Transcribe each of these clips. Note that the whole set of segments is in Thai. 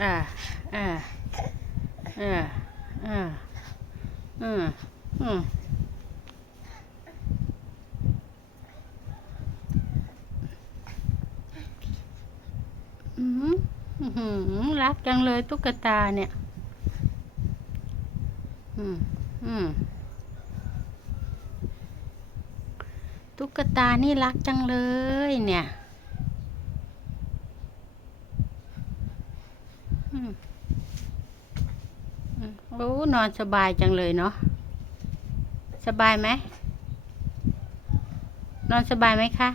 อ่าอ่าอ่าอ่าอืมอืมอืมอื้อหือรักจังเลยตุ๊กตาเนี่ย อืมอืมตุ๊กตานี่รักจังเลยเนี่ย อืมอืม โอ้นอนสบายจังเลยเนาะ สบายไหม นอนสบายไหมคะ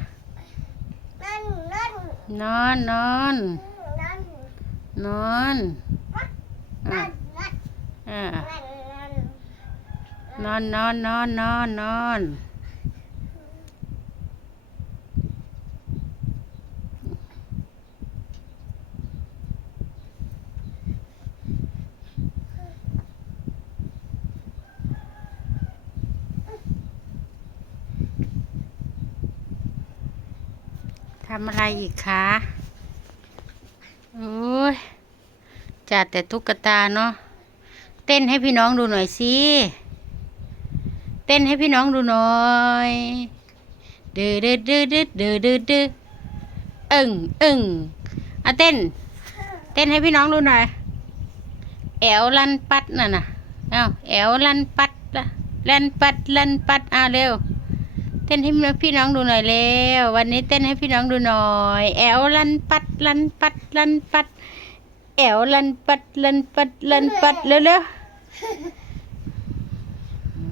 นั่นนอน นอน นอนนอนนอนนอนนอนนอนนอน ทำอะไรอีกคะโอ้ยจัดแต่ตุ๊กตาเนาะ เต้นให้พี่น้องดูหน่อยสิ เต้นให้พี่น้องดูหน่อยดือดือดือดือดือดือดืออึ่งอึ่งอะเต้น เต้นให้พี่น้องดูหน่อย แอวลันปัดน่ะนะเอ้าแอวลันปัดละลันปัดลันปัดอะเร็ว ต้นให้พี่น้องดูหน่อยเร็ววันนี้เต้นให้พี่น้องดูหน่อย แอวลันปัดลันปัดลันปัด แอวลันปัดลันปัดลันปัดเร็วเร็วหื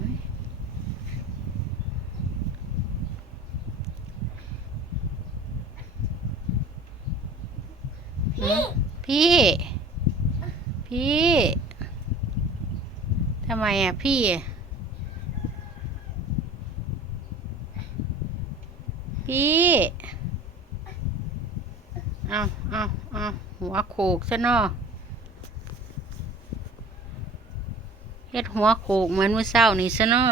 มพี่ พี่ทำไมอะพี่ พี่เอาเอาเอาหัวโขกซะเนาะเฮ็ดหัวโขกเหมือนมื้อเช้านี่ซะเนาะ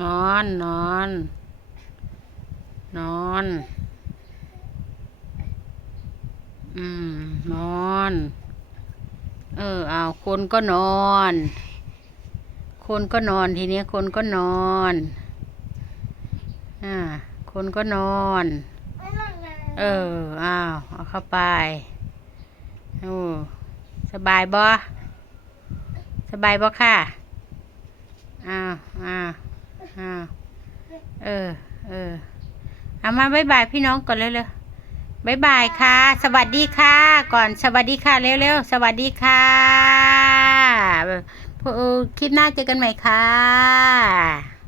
นอน นอน นอน อืม นอน เออเอาคนก็นอน คนก็นอนทีนี้คนก็นอน อ่า คนก็นอน เอออ้าวเอาเข้าไปโอ้สบายบ่สบายบ่ค่ะ อ้าวอ้าวอ้าวเออ เออ เอามาบายบายพี่น้องก่อนเร็วๆ บายบายค่ะ สวัสดีค่ะ ก่อนสวัสดีค่ะเร็วๆ สวัสดีค่ะคลิปหน้าเจอกันใหม่ค่ะ